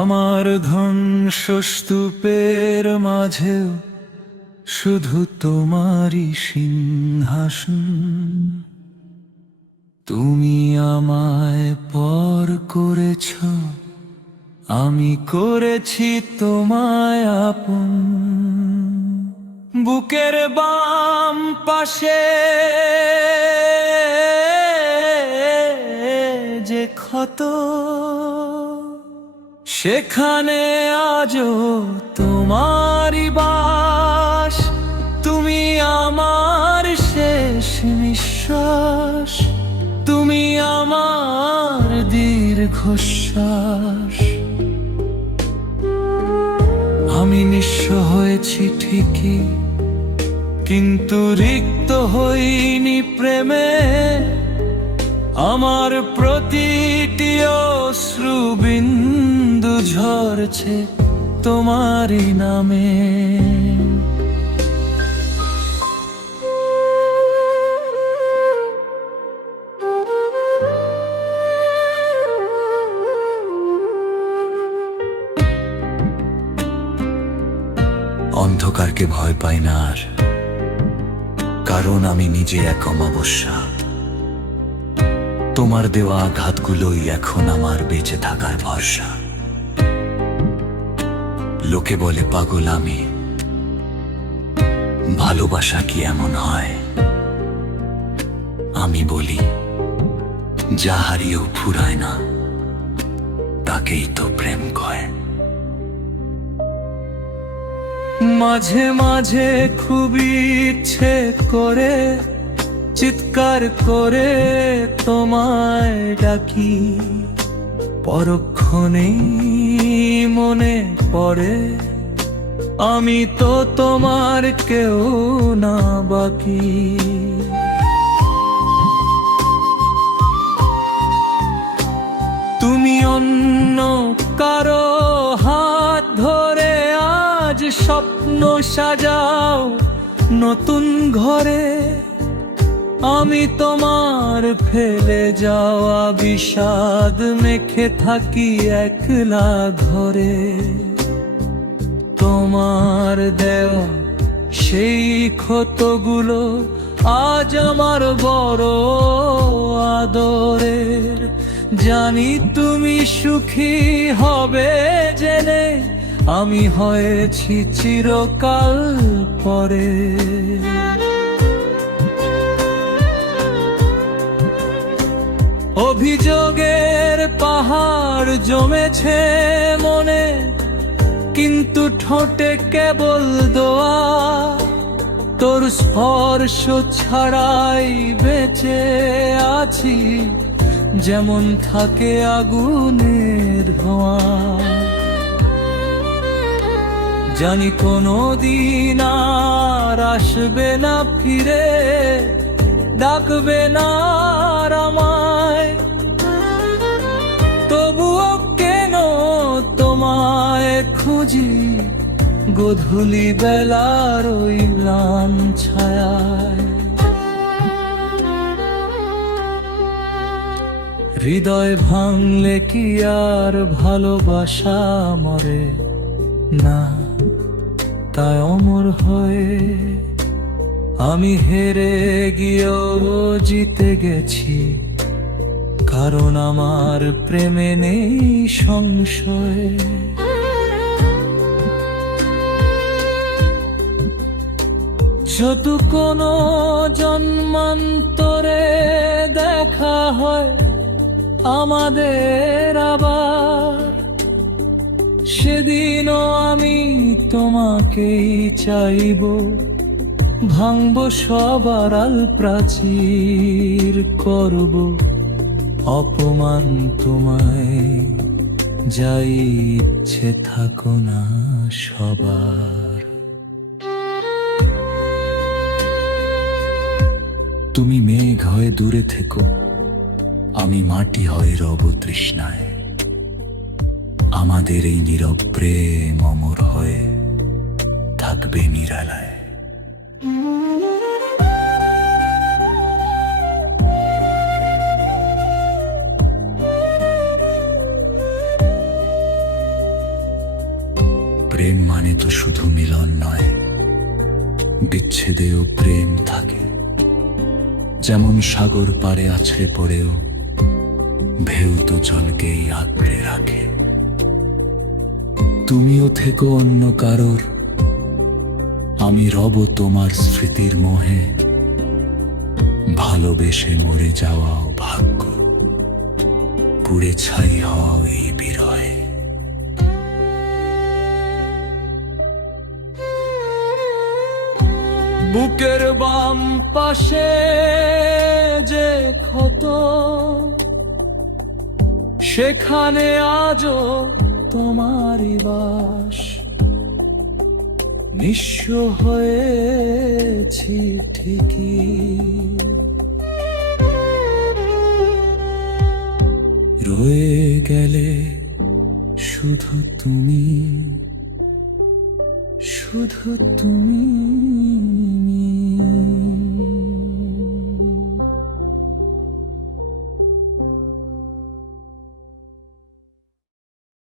আমার ধ্বংসস্তূপের মাঝেও শুধু তোমারই সিংহাসন। তুমি আমায় পর করেছ, আমি করেছি তোমায় আপন। বুকের বাম পাশে যে ক্ষত, সেখানে আজও তোমারই বাস। তুমি আমার শেষ নিঃশ্বাস, তুমি আমার দীর্ঘশ্বাস। আমি নিঃস্ব হয়েছি ঠিকই, কিন্তু রিক্ত হইনি প্রেমে। আমার প্রতিটি অশ্রুবিন্দু ঝরছে তোমারই নামে। অন্ধকারকে ভয় পাই না আর, কারণ আমি নিজে এক অমাবস্যা। তোমার দেওয়া আঘাতগুলোই এখন আমার বেঁচে থাকার ভরসা। লোকে বলে পাগল আমি, ভালোবাসা কি এমন হয়? আমি বলি, যা হারিয়েও ফুরায় না, তাকেই তো প্রেম কয়। মাঝে মাঝে খুবই ইচ্ছে করে চিৎকার করে তোমায় ডাকি, পরক্ষণেই মনে পড়ে আমি তো তোমার কেউ না বাকি। তুমি অন্য কারো হাত ধরে আজ স্বপ্ন সাজাও নতুন ঘরে। আমি তোমার ফেলে যাওয়া বিষাদ মেখে থাকি একলা ঘরে। তোমার দেওয়া সেই ক্ষতগুলো আজ আমার বড় আদরের। জানি তুমি সুখী হবে জেনে আমি হয়েছি চিরকাল পরে। অভিযোগের পাহাড় জমেছে মনে, কিন্তু ঠোঁটে কেবল দোয়া। তোর স্পর্শ ছাড়াই বেঁচে আছি, যেমন থাকে আগুনের ধোঁয়া। জানি কোনোদিন আর আসবে না ফিরে, ডাকবে না আর আমায়। তবুও কেন তোমায় খুঁজি গধূলি বেলার ওই ম্লান ছায়ায়। হৃদয় ভাঙলে কি আর ভালোবাসা মরে না? তাই অমর হয়ে আমি হেরে গিয়েও জিতে গেছি, কারণ আমার প্রেমে নেই সংশয়। যদি কোনো জন্মান্তরে দেখা হয় আমাদের আবার, সেদিনও আমি তোমাকেই চাইব। ভাঙব সবার আল প্রাচীর, করব অপমান তোমায়, যাই ইচ্ছে থাকো না সবার। তুমি মেঘ হয়ে দূরে থেকো, আমি মাটি হয়ে রব তৃষ্ণায়। আমাদের এই নীরব প্রেম অমর হয়ে থাকবে নিরালায়। তো শুধু মিলন নয়, বিচ্ছেদেও প্রেম থাকে। যেমন সাগর পাড়ে আছে পড়েও ঢেউ তো জলকেই আঁকড়ে রাখে। তুমিও থেকো অন্য কারোর, আমি রব তোমার স্মৃতির মোহে। ভালোবেসে মরে যাওয়াও ভাগ্য, পুড়ে ছাই হও এই বিরহে। বুকের বাম পাশে যে ক্ষত, সেখানে আজও তোমারই বাস। নিঃস্ব হয়েছি ঠিকই, রয়ে গেলে শুধু তুমি, শুধু তুমি।